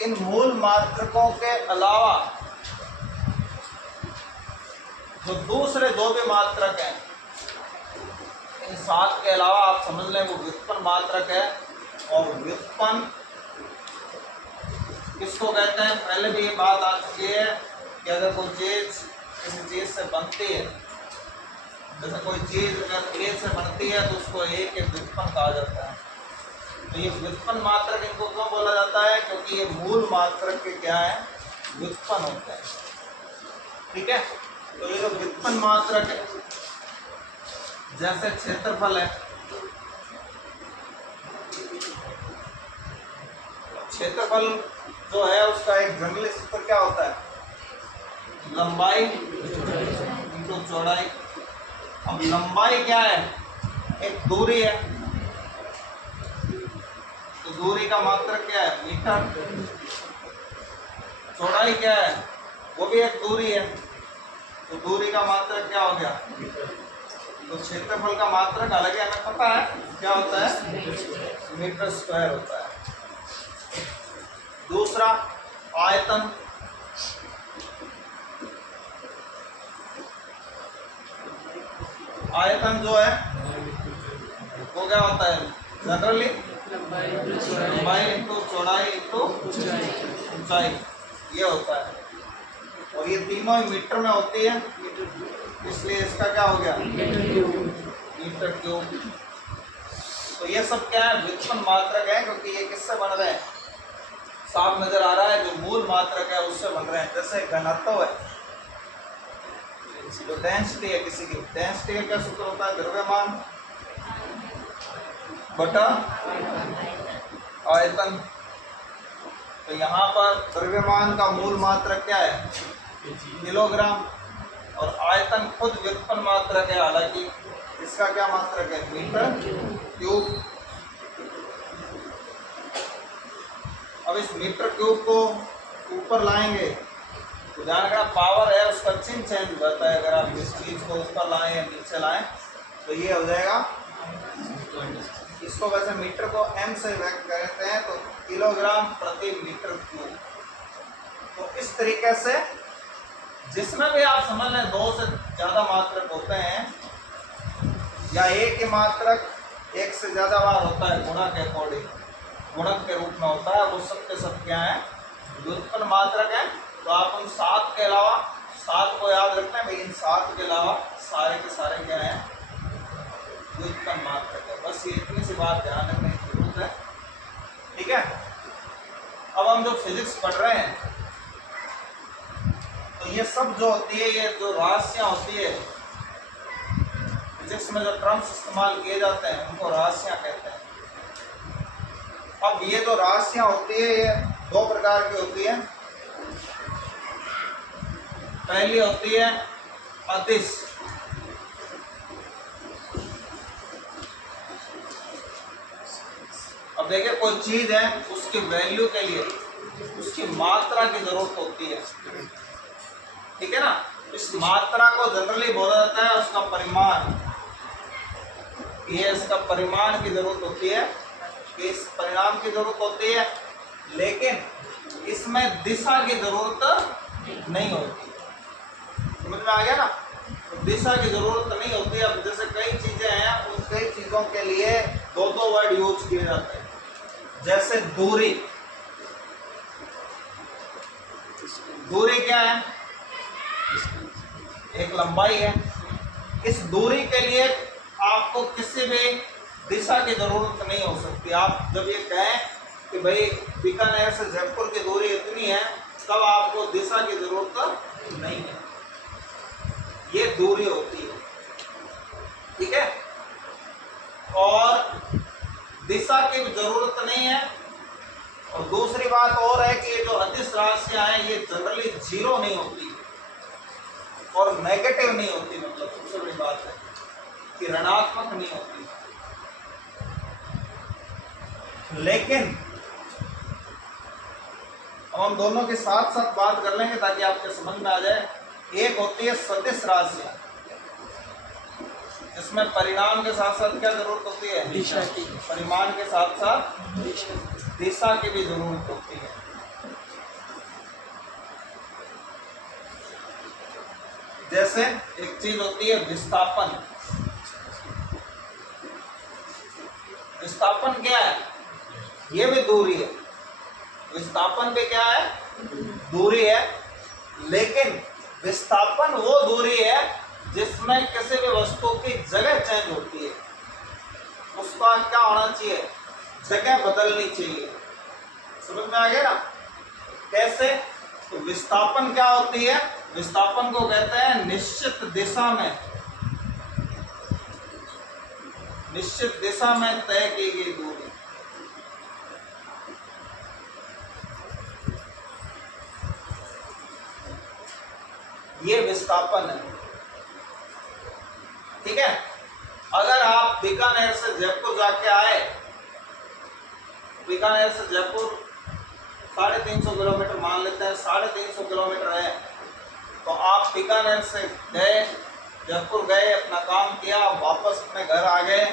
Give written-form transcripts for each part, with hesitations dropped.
इन मूल मात्रकों के अलावा जो दूसरे जो भी मात्रक हैं, इन 7 के अलावा आप समझ लें वो व्युत्पन्न मात्रक है। और व्युत्पन्न किसको कहते हैं? पहले भी ये बात आ चुकी है कि अगर कोई चीज किसी चीज से बनती है, जैसे कोई चीज अगर ए से बनती है तो उसको ए के व्युत्पन्न कहा जाता है। तो ये व्युत्पन्न मात्रक इनको क्यों बोला जाता है? क्योंकि ये मूल मात्रक के क्या है? व्युत्पन्न होते हैं। ठीक है, तो ये जो व्युत्पन्न मात्रक है, जैसे क्षेत्रफल है, क्षेत्रफल जो है उसका एक जनरली सूत्र क्या होता है? लंबाई इंटू चौड़ाई। अब लंबाई क्या है? एक दूरी है, तो दूरी का मात्रक क्या है? मीटर। चौड़ाई क्या है? वो भी एक दूरी है, तो दूरी का मात्रक क्या हो गया? तो क्षेत्रफल का मात्रक अलग है, हमें पता है क्या होता है? मीटर स्क्वायर होता है। दूसरा आयतन, आयतन जो है वो क्या होता है? जनरली लंबाई इंटू चौड़ाई इंटू ऊंचाई, ये होता है। और ये तीनों ही मीटर में होती है, इसलिए इसका क्या हो गया? Metre cube. तो ये सब क्या है? व्युत्पन्न मात्रक है, क्योंकि ये किससे बन रहे हैं? साफ नजर आ रहा है, जो मूल मात्रक है उससे बन रहे हैं। जैसे घनत्व है, जो डेंसिटी है किसी की, डेंसिटी का क्या सूत्र होता है? द्रव्यमान बटा आयतन। तो यहाँ पर द्रव्यमान का मूल मात्रक क्या है? किलोग्राम। और आयतन खुद व्युत्पन्न मात्रक है, हालांकि इसका क्या मात्रक है? Metre cube. अब इस मीटर क्यूब को ऊपर लाएंगे तो ध्यान रखना, पावर है उसका चिन्ह चेंज हो जाता है। अगर आप इस चीज को ऊपर लाएं या नीचे लाएं तो ये हो जाएगा, इसको वैसे मीटर को m से व्यक्त करते हैं, तो किलोग्राम प्रति मीटर क्यूब। तो इस तरीके से जिसमें भी आप समझ लें 2 से ज़्यादा मात्रक होते हैं, या एक ही मात्रक एक से ज़्यादा बार होता है, गुणा के अकॉर्डिंग गुणक के रूप में होता है, वो सब के सब क्या है? व्युत्पन्न मात्रक है। तो आप उन 7 के अलावा, 7 को याद रखना है भाई, इन 7 के अलावा सारे के सारे क्या है? व्युत्पन्न मात्रक है। बस ये इतनी सी बात ध्यान रखने की जरूरत है। ठीक है, अब हम जो फिजिक्स पढ़ रहे हैं, तो ये सब जो होती है, ये जो राशियां होती है, फिजिक्स में जो टर्म्स इस्तेमाल किए जाते हैं उनको राशियां कहते हैं। अब ये जो राशियां होती है ये 2 प्रकार की होती है। पहली होती है अदिश। अब देखिए, कोई चीज है, उसकी वैल्यू के लिए उसकी मात्रा की जरूरत होती है। ठीक है ना? इस मात्रा को जनरली बोला जाता है उसका परिमाण। ये इसका परिमाण की जरूरत होती है, इस परिणाम की जरूरत होती है, लेकिन इसमें दिशा की जरूरत नहीं होती। समझ में आ गया ना? तो दिशा की जरूरत नहीं होती। अब जैसे कई चीजें हैं, उन कई चीजों के लिए 2 वर्ड यूज किए जाते हैं। जैसे दूरी, दूरी क्या है? एक लंबाई है। इस दूरी के लिए आपको किसी भी दिशा की जरूरत नहीं हो सकती। आप जब ये कहें कि भाई बीकानेर से जयपुर की दूरी इतनी है, तब आपको दिशा की जरूरत नहीं है, ये दूरी होती है। ठीक है, और दिशा की जरूरत नहीं है। और दूसरी बात और है कि ये जो अदिश राशियां हैं ये जनरली 0 नहीं होती और नेगेटिव नहीं होती। मतलब सबसे बड़ी बात है कि ऋणात्मक नहीं होती। लेकिन अब हम दोनों के साथ साथ बात कर लेंगे ताकि आपके समझ में आ जाए। एक होती है सदिश राशियां, जिसमें परिणाम के साथ साथ क्या जरूरत होती है? दिशा की। परिमाण के साथ साथ दिशा की भी जरूरत होती है। जैसे एक चीज होती है विस्थापन। विस्थापन क्या है? ये भी दूरी है। विस्थापन भी क्या है? दूरी है। लेकिन विस्थापन वो दूरी है जिसमें किसी भी वस्तु की जगह चेंज होती है। उसका क्या होना चाहिए? जगह बदलनी चाहिए। समझ में आ गया ना? कैसे? तो विस्थापन क्या होती है? विस्थापन को कहते हैं निश्चित दिशा में, निश्चित दिशा में तय की गई दूरी। ये विस्थापन है। ठीक है? अगर आप बीकानेर से जयपुर जाके आए, बीकानेर से जयपुर 350 किलोमीटर मान लेते हैं, 350 किलोमीटर है, तो आप बीकानेर से गए, जयपुर गए, अपना काम किया, वापस अपने घर आ गए,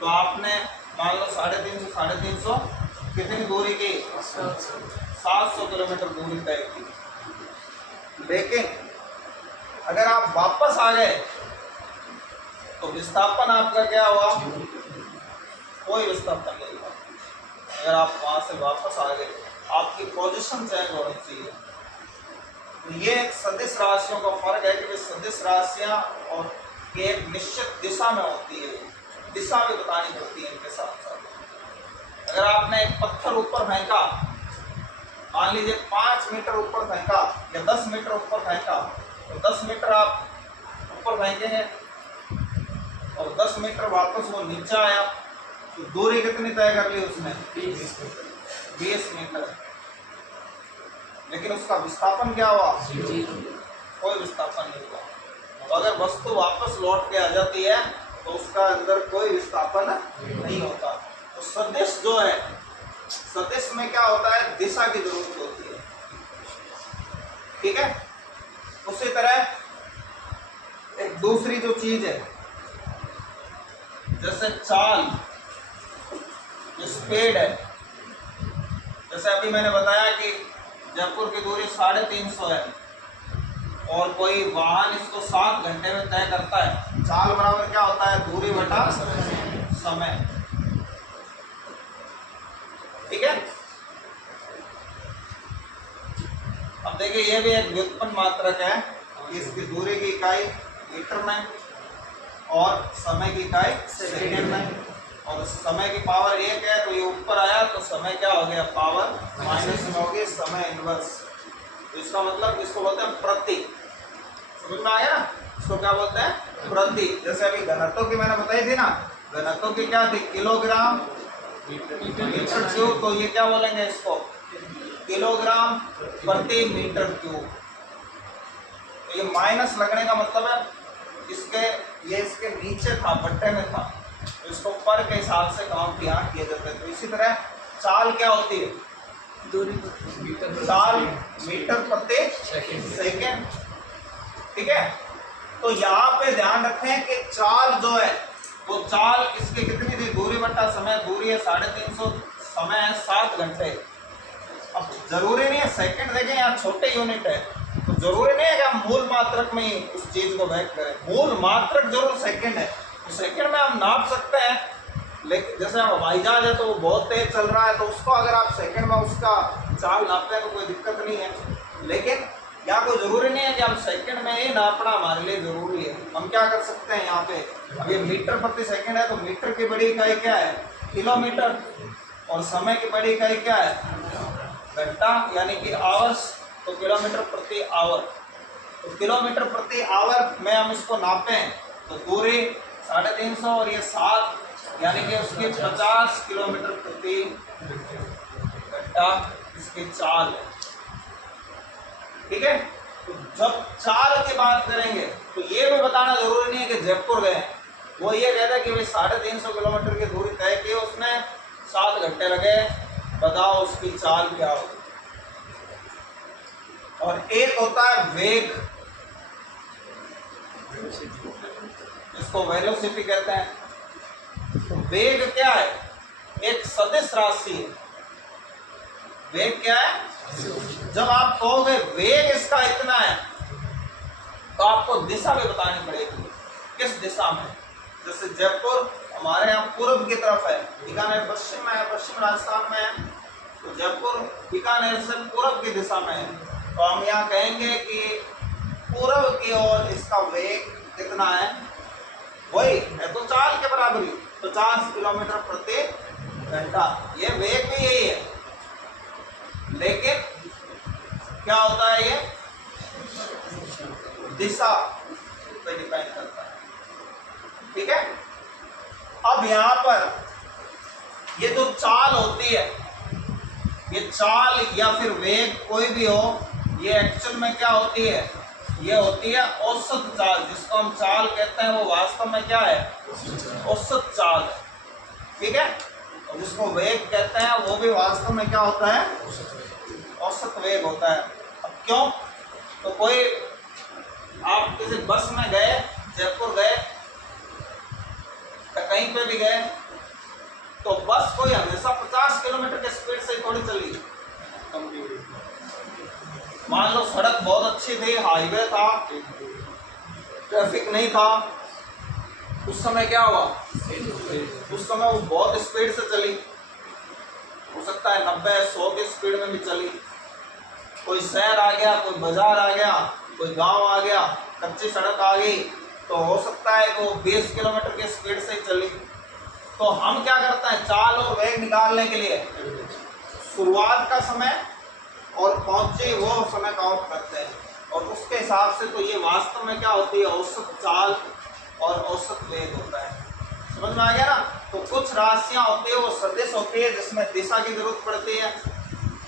तो आपने मान लो 350 कितनी दूरी की? 700 किलोमीटर दूरी तय की। लेकिन अगर आप वापस आ गए तो विस्थापन आपका क्या हुआ? कोई विस्थापन नहीं हुआ। अगर आप वहां से वापस आ गए, आपकी पोजीशन चेंज होनी चाहिए। तो ये एक सदिश राशियों का फर्क है कि सदिश राशियां और ये एक निश्चित दिशा में होती है, दिशा भी बतानी पड़ती है इनके साथ साथ। अगर आपने एक पत्थर ऊपर फेंका, मान लीजिए 5 मीटर ऊपर फेंका या 10 मीटर ऊपर फेंका, तो 10 मीटर आप ऊपर फेंकेंगे और 10 मीटर वापस वो नीचे आया, तो दूरी कितनी तय कर ली उसने? 20 मीटर। लेकिन उसका विस्थापन क्या हुआ? कोई विस्थापन नहीं हुआ। तो अगर वस्तु वापस लौट के आ जाती है तो उसका अंदर कोई विस्थापन नहीं होता। तो सदिश जो है, सदिश में क्या होता है? दिशा की जरूरत होती है। ठीक है? उसी तरह एक दूसरी जो चीज है, जैसे चाल, स्पीड है। जैसे अभी मैंने बताया कि जयपुर की दूरी 350 है और कोई वाहन इसको 7 घंटे में तय करता है। चाल बराबर क्या होता है? दूरी बटा समय। ठीक है? अब देखिए, यह भी एक व्युत्पन्न मात्रक है। इसकी दूरी की इकाई मीटर में और समय की इकाई सेकंड में, और समय की पावर 1 है, तो ये ऊपर आया तो समय क्या हो गया? पावर माइनस में हो गई, समय इनवर्स। तो इसका मतलब इसको बोलते हैं प्रति। समझ में आया ना? इसको क्या बोलते हैं? प्रति। जैसे अभी घनत्व की मैंने बताई थी ना, घनत्व की क्या थी? Kilogram metre cube. तो ये क्या बोलेंगे इसको? किलोग्राम प्रति मीटर क्यूब। तो ये माइनस लगने का मतलब है ये इसके नीचे था, बट्टे में था, तो इसको पर के हिसाब से काम किए जाते हैं। तो इसी तरह चाल क्या होती है? दूरी। चाल मीटर प्रति सेकेंड। ठीक है? तो यहाँ पे ध्यान रखें कि चाल जो है वो चाल इसकी कितनी थी? दूरी बटा समय। दूरी है 350, समय है 7 घंटे। अब जरूरी नहीं है सेकंड, देखें यहाँ छोटे यूनिट है, तो जरूरी नहीं है कि हम मूल मात्रक में ही उस चीज को व्यक्त करें। मूल मात्रक जरूर सेकंड है, तो सेकंड में हम नाप सकते हैं। लेकिन जैसे हवाई जहाज है तो वो बहुत तेज चल रहा है, तो उसको अगर आप सेकंड में उसका चाल नापते हैं तो कोई दिक्कत नहीं है। लेकिन यहाँ कोई जरूरी नहीं है कि हम सेकंड में ही नापना हमारे लिए जरूरी है। हम क्या कर सकते हैं यहाँ पे? अब ये मीटर प्रति सेकंड है, तो मीटर की बड़ी इकाई क्या है? किलोमीटर। और समय की बड़ी इकाई क्या है? घंटा, यानी कि आवर्स। तो किलोमीटर प्रति आवर। तो किलोमीटर प्रति आवर में हम इसको नापें तो दूरी 350 और ये 7, यानी कि उसकी 50 किलोमीटर प्रति घंटा इसकी चाल है। ठीक है? तो जब चाल की बात करेंगे तो ये भी बताना जरूरी नहीं है कि जयपुर गए। वो ये कहता है कि भाई 350 किलोमीटर की दूरी तय की उसने, 7 घंटे लगे, बताओ उसकी चाल क्या होगी। और एक होता है वेग, इसको वेलोसिटी कहते हैं। तो वेग क्या है? एक सदिश राशि है। वेग क्या है? जब आप कहोगे वेग इसका इतना है, तो तो आपको दिशा भी बतानी पड़ेगी, किस दिशा में। जैसे जयपुर हमारे यहाँ पूर्व की तरफ है, बीकानेर पश्चिम में है, पश्चिम राजस्थान में है, तो जयपुर बीकानेर से पूर्व की दिशा में है। तो हम यहाँ कहेंगे कि पूर्व की ओर इसका वेग कितना है, वही है तो चाल के बराबरी 50 किलोमीटर प्रति घंटा। ये वेग भी यही है, लेकिन क्या होता है, ये दिशा पे डिपेंड करता है। ठीक है, अब यहां पर ये जो चाल होती है, ये चाल या फिर वेग कोई भी हो, ये एक्चुअल में क्या होती है, ये होती है औसत चाल। जिसको हम चाल कहते हैं वो वास्तव में क्या है, औसत चाल है। ठीक है, और जिसको वेग कहते हैं वो भी वास्तव में क्या होता है, औसत वेग होता है। अब क्यों, तो कोई आप किसी बस में गए, जयपुर गए या कहीं पे भी गए, तो बस कोई हमेशा 50 किलोमीटर के स्पीड से थोड़ी चली। मान लो सड़क बहुत अच्छी थी, हाईवे था, ट्रैफिक नहीं था, उस समय क्या हुआ, उस समय वो बहुत स्पीड से चली, हो सकता है 90-100 की स्पीड में भी चली। कोई शहर आ गया, कोई बाजार आ गया, कोई गांव आ गया, कच्ची सड़क आ गई, तो हो सकता है कि वो 20 किलोमीटर की स्पीड से चली। तो हम क्या करते हैं, चाल और वेग निकालने के लिए शुरुआत का समय और पहुंचे वो समय काउंट करते हैं, और उसके हिसाब से तो ये वास्तव में क्या होती है, औसत चाल और औसत वेग होता है। समझ में आ गया ना। तो कुछ राशियां होती है वो सदिश होती है जिसमें दिशा की जरूरत पड़ती है,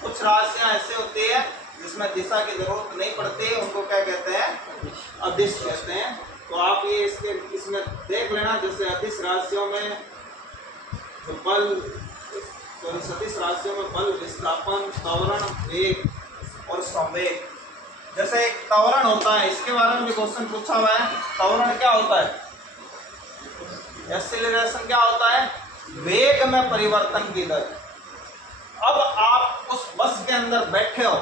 कुछ राशियां ऐसे होती है जिसमें दिशा की जरूरत नहीं पड़ती है, उनको क्या कहते हैं, अदिश कहते हैं। तो आप ये इसमें देख लेना, जैसे अदिश राशियों में बल, सदिश राशियों में बल, विस्थापन, त्वरण, वेग और संवेग। जैसे एक त्वरण होता है, इसके बारे में भी क्वेश्चन पूछा हुआ है। त्वरण क्या होता है, एक्सीलरेशन क्या होता है, वेग में परिवर्तन की दर। अब आप उस बस के अंदर बैठे हो,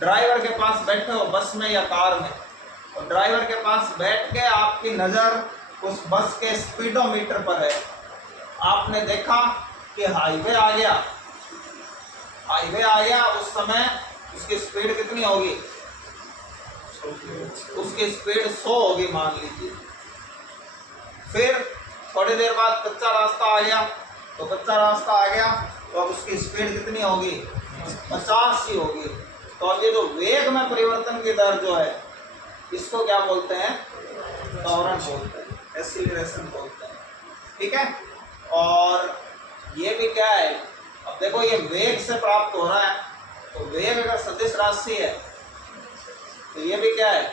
ड्राइवर के पास बैठे हो बस में या कार में, और ड्राइवर के पास बैठ के आपकी नज़र उस बस के स्पीडोमीटर पर है। आपने देखा कि हाईवे आ गया, हाईवे आ गया, उस समय उसकी स्पीड कितनी होगी, उसकी स्पीड 100 होगी मान लीजिए। फिर थोड़ी देर बाद कच्चा रास्ता आ गया, तो कच्चा रास्ता आ गया तो अब उसकी स्पीड कितनी होगी, 50 ही होगी। तो अब ये जो वेग में परिवर्तन की दर जो है, इसको क्या बोलते हैं, त्वरण बोलते हैं, एक्सीलरेशन बोलते हैं। ठीक है, और ये भी क्या है, अब देखो ये वेग से प्राप्त हो रहा है, तो वेग अगर सदिश राशि है तो ये भी क्या है,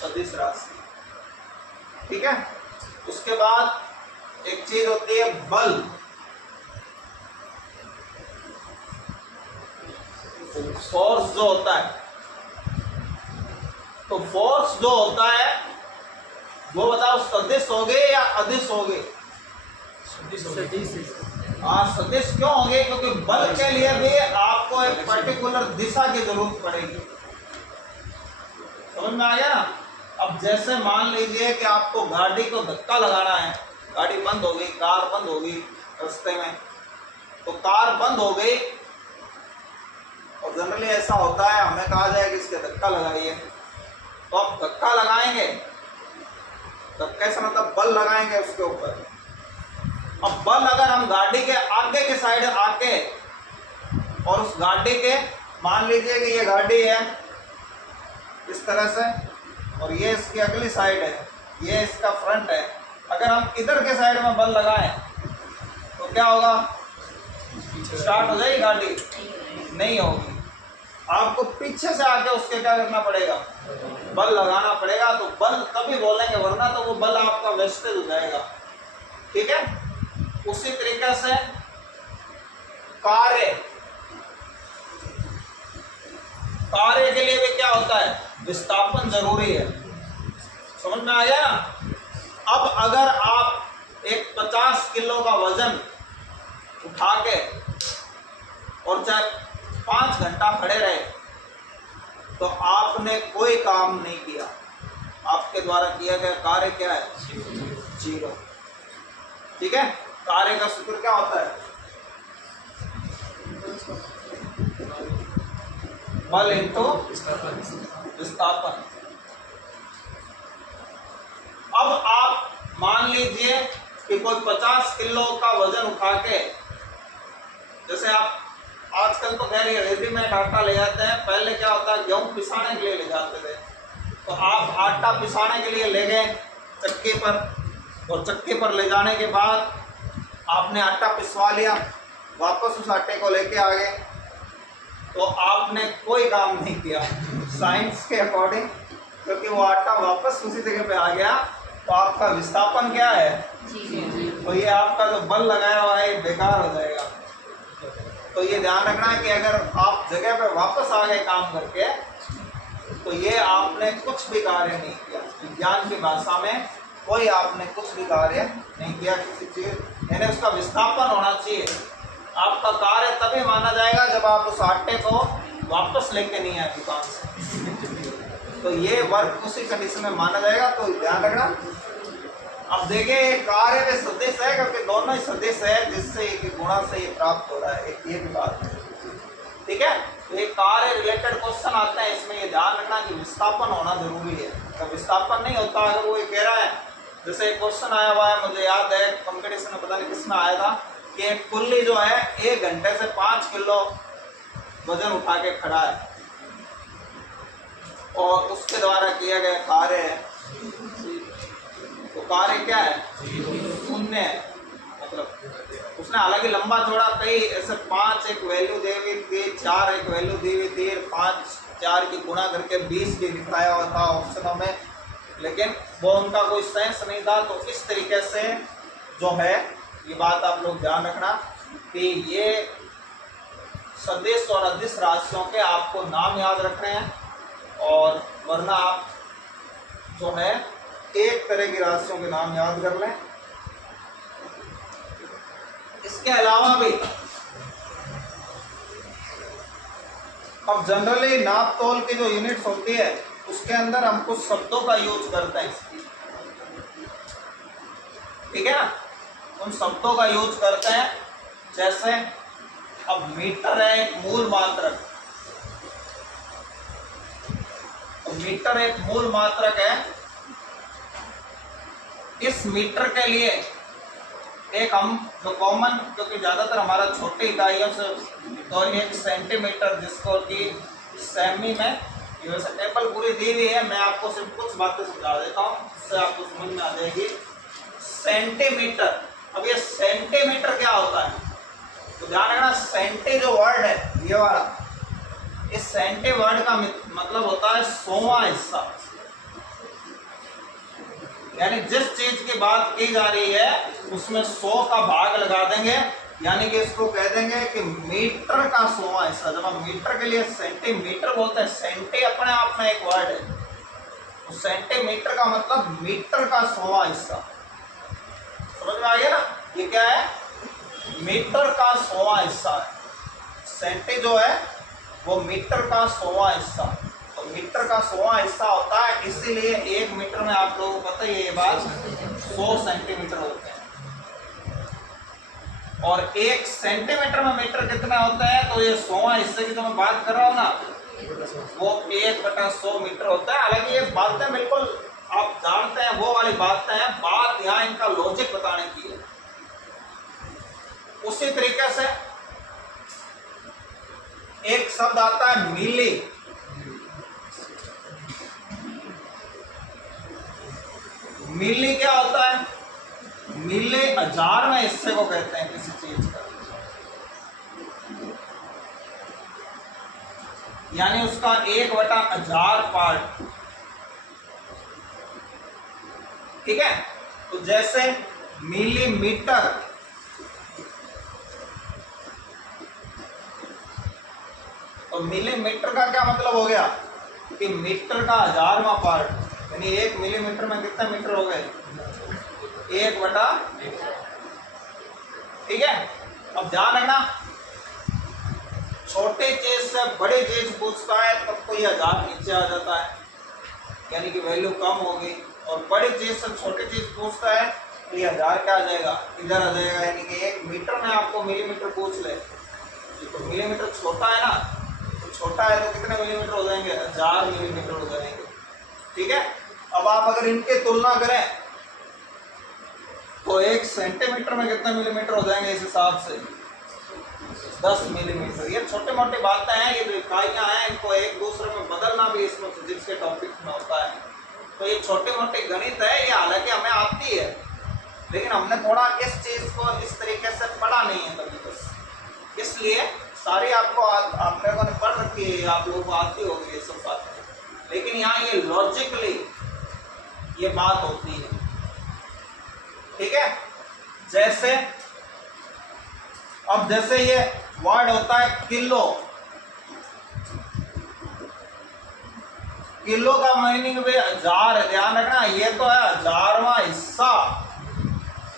सदिश राशि। ठीक है, उसके बाद एक चीज होती है बल। फोर्स जो होता है, तो फोर्स जो होता है वो बताओ सदिश हो गए या अदिश हो गए, सदिश क्यों होंगे, क्योंकि बल के लिए भी आपको एक पर्टिकुलर दिशा की जरूरत पड़ेगी। समझ में आ गया ना। अब जैसे मान लीजिए कि आपको गाड़ी को धक्का लगाना है, गाड़ी बंद हो गई, कार बंद हो गई रास्ते में, तो कार बंद हो गई, और जनरली ऐसा होता है हमें कहा जाए कि इसके धक्का लगाइए, तो आप धक्का लगाएंगे, धक्के से मतलब बल लगाएंगे उसके ऊपर। अब बल अगर हम गाड़ी के आगे के साइड आके, और उस गाड़ी के, मान लीजिए कि ये गाड़ी है इस तरह से, और ये इसकी अगली साइड है, ये इसका फ्रंट है, अगर हम इधर के साइड में बल लगाएं तो क्या होगा, स्टार्ट हो जाएगी गाड़ी, नहीं होगी। आपको पीछे से आके उसके क्या करना पड़ेगा, बल लगाना पड़ेगा। तो बल तभी बोलेंगे, वरना तो वो बल आपका वेस्टेज हो जाएगा। ठीक है, उसी तरीके से कार्य के लिए भी क्या होता है, विस्थापन जरूरी है। समझ में आ गया ना। अब अगर आप एक 50 किलो का वजन उठा के और चाहे 5 घंटा खड़े रहे, तो आपने कोई काम नहीं किया, आपके द्वारा किया गया कार्य क्या है? 0। ठीक है, कार्य का सूत्र क्या होता है? बल इंटू विस्थापन। अब आप मान लीजिए कि कोई 50 किलो का वजन उठा के, जैसे आप आजकल तो खैर ये रेडीमेड आटा ले जाते हैं, पहले क्या होता है गेहूं पिसाने के लिए ले जाते थे, तो आप आटा पिसाने के लिए ले गए चक्के पर, और चक्के पर ले जाने के बाद आपने आटा पिसवा लिया, वापस उस आटे को लेके आ गए, तो आपने कोई काम नहीं किया साइंस के अकॉर्डिंग, क्योंकि वो आटा वापस उसी जगह पे आ गया, तो आपका विस्थापन क्या है? तो ये आपका जो बल लगाया हुआ है बेकार हो जाएगा। तो ये ध्यान रखना है कि अगर आप जगह पे वापस आ गए काम करके, तो ये आपने कुछ भी कार्य नहीं किया। विज्ञान की भाषा में कोई आपने कुछ भी कार्य नहीं किया किसी चीज, यानी उसका विस्थापन होना चाहिए। आपका कार्य तभी माना जाएगा जब आप उस आटे को वापस लेके नहीं आए दुकान से, तो ये वर्क उसी कंडीशन में माना जाएगा। तो ध्यान रखना। अब देखिए कार्य में सदिश है, क्योंकि दोनों ही सदिश है जिससे एक गुणा से ये प्राप्त हो रहा है, एक ये भी बात है। ठीक है, तो ये कार्य रिलेटेड क्वेश्चन आते हैं, इसमें ये ध्यान रखना कि विस्थापन होना जरूरी है। तो विस्थापन नहीं होता, अगर वो ये कह रहा है, जैसे क्वेश्चन आया हुआ है, मुझे याद है कंपटीशन में पता नहीं किसमें आया था, कि एक कुल्ली जो है 1 घंटे से 5 किलो वजन उठा के खड़ा है, और उसके द्वारा किया गया कार्य है, तो कार्य क्या है? 0 है। मतलब उसने हालांकि लंबा चौड़ा कई ऐसे 5 एक वैल्यू दी हुई थी, 4 एक वैल्यू दी हुई थी, 5 4 की गुणा करके 20 भी दिखाया हुआ था ऑप्शनों में, लेकिन वो उनका कोई सेंस नहीं था। तो इस तरीके से जो है ये बात आप लोग ध्यान रखना कि ये सदिश और अदिश राशियों के आपको नाम याद रखने हैं, और वरना आप जो है एक तरह की राशियों के नाम याद कर लें। इसके अलावा भी अब जनरली नाप तोल की जो यूनिट्स होती है उसके अंदर हम कुछ शब्दों का यूज करते हैं, ठीक है ना? उन शब्दों का यूज करते हैं, जैसे अब मीटर है एक मूल मात्रक, तो मीटर एक मूल मात्रक है। इस मीटर के लिए एक हम जो कॉमन, क्योंकि ज़्यादातर हमारा छोटी इकाइयों से, तो 1 सेंटीमीटर, जिसको कि सेमी में, ये वैसे टेबल पूरी दी हुई है, मैं आपको सिर्फ कुछ बातें समझा देता हूँ, इससे आपको समझ में आ जाएगी। सेंटीमीटर, अब ये सेंटीमीटर क्या होता है? तो ध्यान रखना, सेंटी जो वर्ड है ये वाला, इस सेंटी वर्ड का मतलब होता है 100वां हिस्सा, यानी जिस चीज की बात की जा रही है उसमें 100 का भाग लगा देंगे, यानी कि इसको कह देंगे कि मीटर का 100वां हिस्सा। जब हम मीटर के लिए सेंटीमीटर बोलते हैं, सेंटी अपने आप में एक वर्ड है, तो सेंटीमीटर का मतलब मीटर का 100वां हिस्सा। समझ में आ गया ना? ये क्या है? मीटर का 100वां हिस्सा है। सेंटी जो है वो मीटर का 100वां हिस्सा, तो मीटर का 100वां हिस्सा होता है, इसीलिए 1 मीटर में आप लोगों को पता ही है ये बात 100 सेंटीमीटर होते हैं। और 1 सेंटीमीटर में मीटर कितना होता है? तो ये 100वां हिस्से की जो मैं बात कर रहा हूँ ना, वो 1/100 मीटर होता है। हालांकि ये बातें बिल्कुल आप जानते हैं, वो वाली बातें हैं, बात यहाँ इनका लॉजिक बताने की है। उसी तरीके से एक शब्द आता है मिली, मिली क्या होता है? मिली 1000वें हिस्से को कहते हैं किसी चीज का, यानी उसका 1/1000 पार्ट। ठीक है, तो जैसे मिलीमीटर, तो मिलीमीटर का क्या मतलब हो गया कि मीटर का 1000वां पार्ट, यानी 1 मिलीमीटर में कितने मीटर हो गए? 1/। ठीक है, अब ध्यान रखना, छोटी चीज से बड़ी चीज पूछता है तब तो ये 1000 नीचे आ जाता है, यानी कि वैल्यू कम होगी, और बड़ी चीज से छोटी चीज पूछता है तो ये 1000 क्या आ जाएगा, इधर आ जाएगा। यानी कि 1 मीटर में आपको मिलीमीटर पूछ ले तो मिलीमीटर छोटा है ना, तो छोटा है तो कितने मिलीमीटर हो जाएंगे, 1000 मिलीमीटर हो जाएंगे। ठीक है। अब आप अगर इनके तुलना करें तो 1 सेंटीमीटर में कितने मिलीमीटर हो जाएंगे, इस हिसाब से 10 मिलीमीटर। ये छोटे मोटे बातें हैं, ये जो इकाइयाँ हैं इनको एक दूसरे में बदलना भी इसमें फिजिक्स के टॉपिक में होता है। तो ये छोटे मोटे गणित है, ये हालांकि हमें आती है लेकिन हमने थोड़ा इस चीज़ को इस तरीके से पढ़ा नहीं है कभी, बस इसलिए सारी आपको आप लोगों ने पढ़ रखी है, आप लोगों को आती होगी ये सब बातें, लेकिन यहाँ ये लॉजिकली ये बात होती है। ठीक है। जैसे अब जैसे ये वर्ड होता है किलो, किलो का मीनिंग भी 1000 है, ध्यान रखना। ये तो है 1000वां हिस्सा,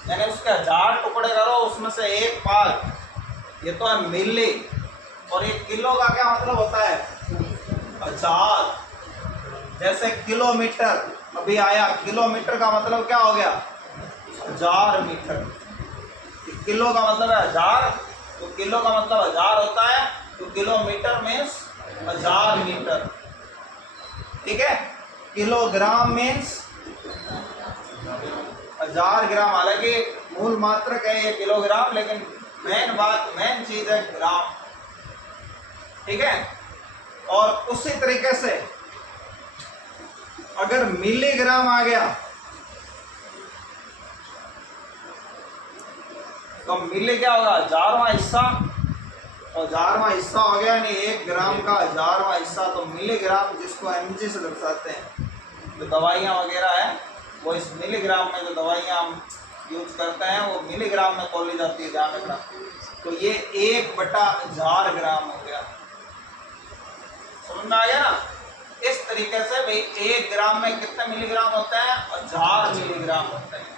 यानी उसके 1000 टुकड़े करो उसमें से 1 पार्ट, ये तो है मिली। और ये किलो का क्या मतलब होता है, 1000। जैसे किलोमीटर अभी आया, किलोमीटर का मतलब क्या हो गया, 1000 मीटर। किलो का मतलब है 1000, तो किलो का मतलब 1000 होता है, तो किलोमीटर मीन्स 1000 मीटर। ठीक है। किलोग्राम मीन्स 1000 ग्राम, हालांकि मूल मात्रक है ये किलोग्राम, लेकिन मेन चीज है ग्राम। ठीक है। और उसी तरीके से अगर मिलीग्राम आ गया तो मिली क्या होगा, 1000वां हिस्सा, और 1000वां हिस्सा हो गया यानी 1 ग्राम का 1000वां हिस्सा, तो मिलीग्राम जिसको mg से दर्शाते हैं। जो दवाइयाँ वगैरह है वो इस मिलीग्राम में, जो दवाइयाँ हम यूज करते हैं वो मिलीग्राम में तोली जाती है, ध्यान रखना। तो ये 1/1000 ग्राम हो गया, समझ में आ गया ना। इस तरीके से भाई 1 ग्राम में कितने मिलीग्राम होते हैं, 1000 मिलीग्राम होते हैं।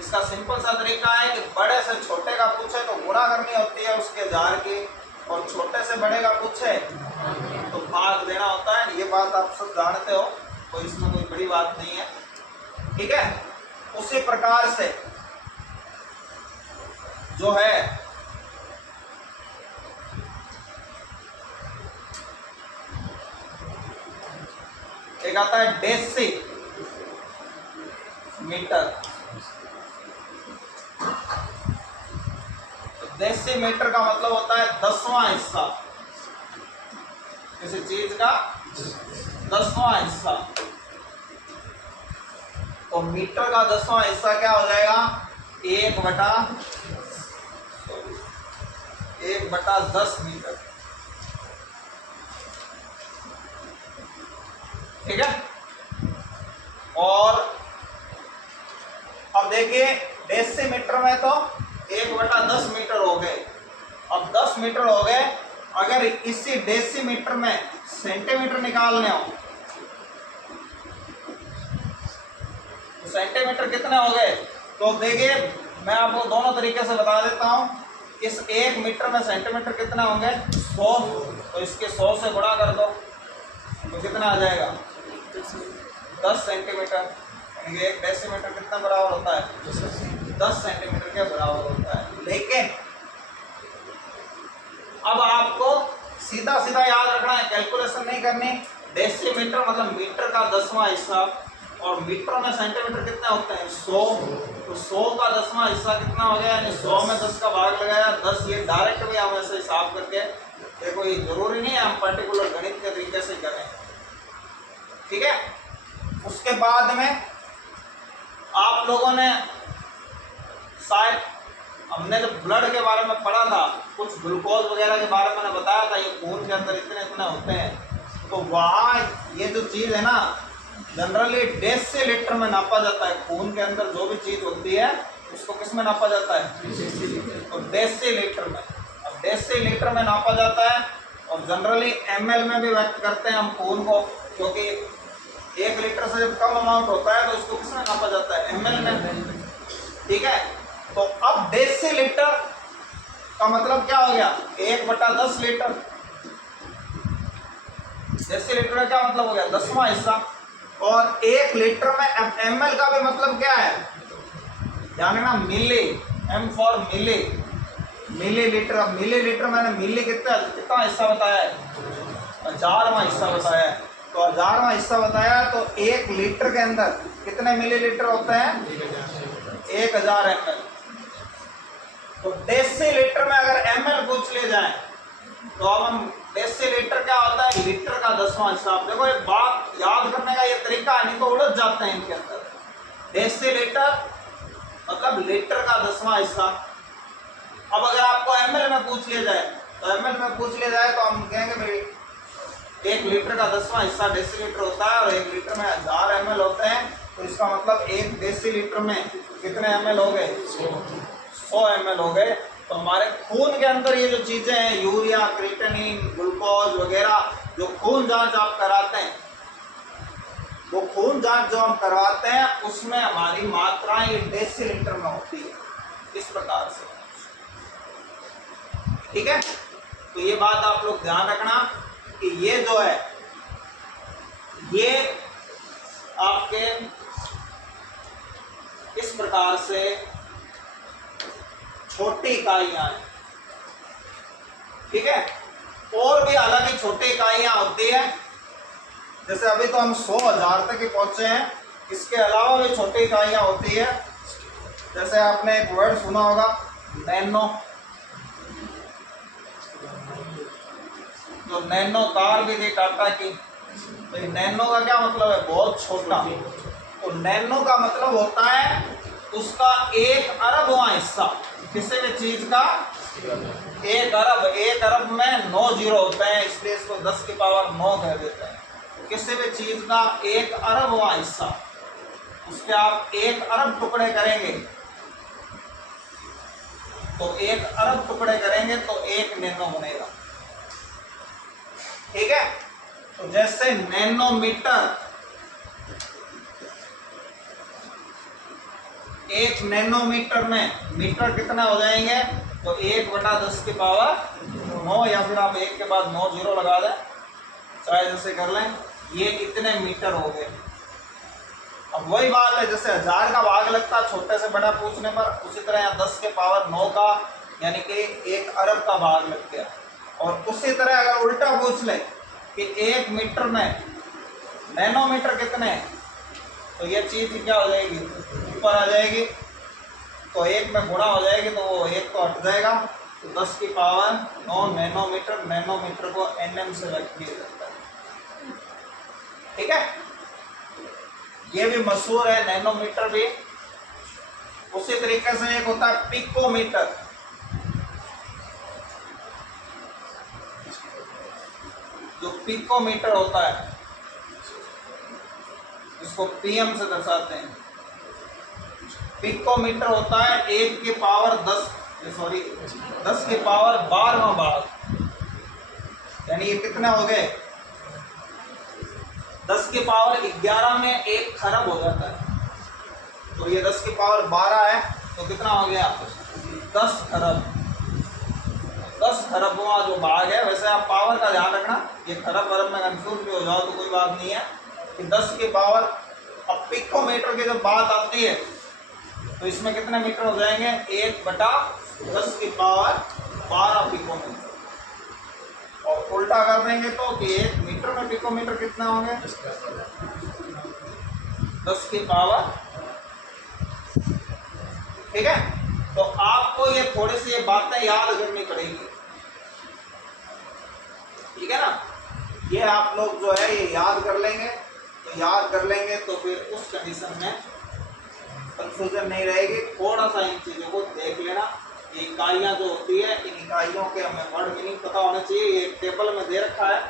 इसका सिंपल सा तरीका है कि बड़े से छोटे का पूछे तो गुणा करनी होती है उसके 1000 की, और छोटे से बड़े का पूछे तो भाग देना होता है। ये बात आप सब जानते हो, तो इसमें कोई बड़ी बात नहीं है। ठीक है। उसी प्रकार से जो है एक आता है डेसी मीटर। डेसी मीटर का मतलब होता है 10वां हिस्सा, किसी चीज का 10वां हिस्सा। तो मीटर का 10वां हिस्सा क्या हो जाएगा, 1/10 मीटर। ठीक है। और अब देखिए डेसीमीटर में तो 1/10 मीटर हो गए। अब 10 मीटर हो गए, अगर इसी डेसीमीटर में सेंटीमीटर निकालने हो तो सेंटीमीटर कितने हो गए, तो देखिए मैं आपको दोनों तरीके से बता देता हूं। इस 1 मीटर में सेंटीमीटर कितने होंगे, 100, तो इसके 100 से गुणा कर दो तो कितना आ जाएगा, 10 सेंटीमीटर। यानी कि 1 डेसीमीटर कितना बराबर होता है, 10 सेंटीमीटर के बराबर होता है। लेकिन अब आपको सीधा सीधा याद रखना है, कैलकुलेशन नहीं करनी। डेसीमीटर मतलब मीटर का 10वां हिस्सा, और मीटर में सेंटीमीटर कितने होते हैं, 100, तो 100 का 10वां हिस्सा कितना हो गया, यानी 100 में 10 का भाग लगाया 10। ये डायरेक्ट भी हम ऐसे हिसाब करके, ये कोई जरूरी नहीं है हम पर्टिकुलर गणित के तरीके से करें। ठीक है। उसके बाद में आप लोगों ने शायद, हमने जब ब्लड के बारे में पढ़ा था, कुछ ग्लूकोज वगैरह के बारे में बताया था, ये खून के अंदर इतने इतने होते हैं। तो वहाँ ये जो चीज़ है ना, जनरली डेसीलीटर में नापा जाता है। खून के अंदर जो भी चीज़ होती है उसको किस में नापा जाता है, तो डेसीलीटर में। अब डेसीलीटर में नापा जाता है, और जनरली ml में भी व्यक्त करते हैं हम खून को, क्योंकि 1 लीटर से जब कम अमाउंट होता है तो उसको किस में नापा जाता है, ml में। ठीक है। तो अब डेसीलीटर का मतलब क्या हो गया, 1/10 लीटर। डेसीलीटर का क्या मतलब हो गया, 10वां हिस्सा। और 1 लीटर में ml का भी मतलब क्या है, यानी ना मिली, m फॉर मिली, मिलीलीटर। अब मिलीलीटर मैंने मिली कितना हिस्सा बताया है, 1000वां हिस्सा बताया है। तो 1000वां हिस्सा बताया तो 1 लीटर के अंदर कितने मिलीलीटर होते हैं, 1000 ml। तो डेसीलीटर में अगर ml पूछ ले जाए तो अब हम डेसीलीटर क्या होता है, लीटर का 10वां हिस्सा। देखो एक बात याद करने का ये तरीका है, नहीं तो उलझ जाते हैं इनके अंदर। डेसीलीटर मतलब लीटर का 10वां हिस्सा। अब अगर आपको ml में पूछ लिया जाए तो ml में पूछ लिया जाए तो हम कहेंगे भाई 1 लीटर का 10वां हिस्सा डेसीलीटर होता है और 1 लीटर में 1000 ml होते हैं। तो इसका मतलब 1 डेसीलीटर में कितने ml हो गए, 100 ml हो गए। तो हमारे खून के अंदर ये जो चीजें हैं, यूरिया, क्रिएटिनिन, ग्लूकोज वगैरह, जो खून जांच आप कराते हैं, वो खून जांच जो हम करवाते हैं उसमें हमारी मात्राएं ये डेसीलीटर में होती है, इस प्रकार से। ठीक है, तो ये बात आप लोग ध्यान रखना कि ये जो है ये आपके इस प्रकार से छोटी इकाइयां हैं। ठीक है, और भी हालांकि छोटी इकाइयां होती है, जैसे अभी तो हम 100,000 तक ही पहुंचे हैं, इसके अलावा भी छोटी इकाइयां होती है। जैसे आपने एक वर्ड सुना होगा नैनो, जो नैनो कार भी थी टाटा की, तो नैनो का क्या मतलब है, बहुत छोटा। तो नैनो का मतलब होता है उसका 1 अरबवां हिस्सा, किसी भी चीज का 1 अरब। 1 अरब में 9 जीरो होते हैं, इसलिए इसको 10 की पावर 9 कह देते हैं। किसी भी चीज का 1 अरबवां हिस्सा, उसके आप 1 अरब टुकड़े करेंगे तो 1 अरब टुकड़े करेंगे तो 1 नैनो बनेगा। ठीक है, तो जैसे नैनोमीटर, 1 नैनोमीटर में मीटर कितना हो जाएंगे, तो 1/10 की पावर 9, या फिर आप 1 के बाद 9 जीरो लगा दें, चाहे जैसे कर लें, ये इतने मीटर हो गए। अब वही बात है, जैसे 1000 का भाग लगता है छोटे से बड़ा पूछने पर, उसी तरह यहाँ 10 के पावर 9 का यानी कि 1 अरब का भाग लग गया। और उसी तरह अगर उल्टा पूछ ले कि 1 मीटर में नैनोमीटर कितने हैं, तो ये चीज क्या हो जाएगी, ऊपर आ जाएगी, तो 1 में गुणा हो जाएगी, तो वो 1 तो हट जाएगा, तो 10 की पावर 9 नैनोमीटर। नैनोमीटर को nm से व्यक्त किया जाता है। ठीक है, ये भी मशहूर है नैनोमीटर भी। उसी तरीके से एक होता है पिकोमीटर, जो पिकोमीटर होता है इसको पीएम से दर्शाते हैं। पिकोमीटर होता है 1 की पावर 10 की पावर 12वां भाग, यानी ये कितने हो गए, 10 की पावर 11 में 1 खरब हो जाता है। तो ये 10 की पावर 12 है, तो कितना हो गया, 10 खरब। 10 खरबवां जो भाग है। वैसे आप पावर का ध्यान रखना, ये खरब वरब में कंफ्यूज भी हो जाओ तो कोई बात नहीं है कि 10 की पावर। अब पिकोमीटर की जब बात आती है तो इसमें कितने मीटर हो जाएंगे, 1/10 की पावर 12 पिकोमीटर। और उल्टा कर देंगे तो कि 1 मीटर में पिकोमीटर कितना होंगे, 10 की पावर। ठीक है, तो आपको ये थोड़ी सी ये बातें याद करनी पड़ेगी। ठीक है ना, ये आप लोग जो है ये याद कर लेंगे, तो याद कर लेंगे तो फिर उस कंडीशन में कंफ्यूजन नहीं रहेगी। थोड़ा सा इन चीज़ों को देख लेना। ये इकाइयाँ जो होती है, इन इकाइयों के हमें वर्ड मीनिंग पता होना चाहिए। ये टेबल में दे रखा है,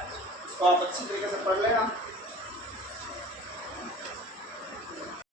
इसको आप अच्छी तरीके से पढ़ लेना।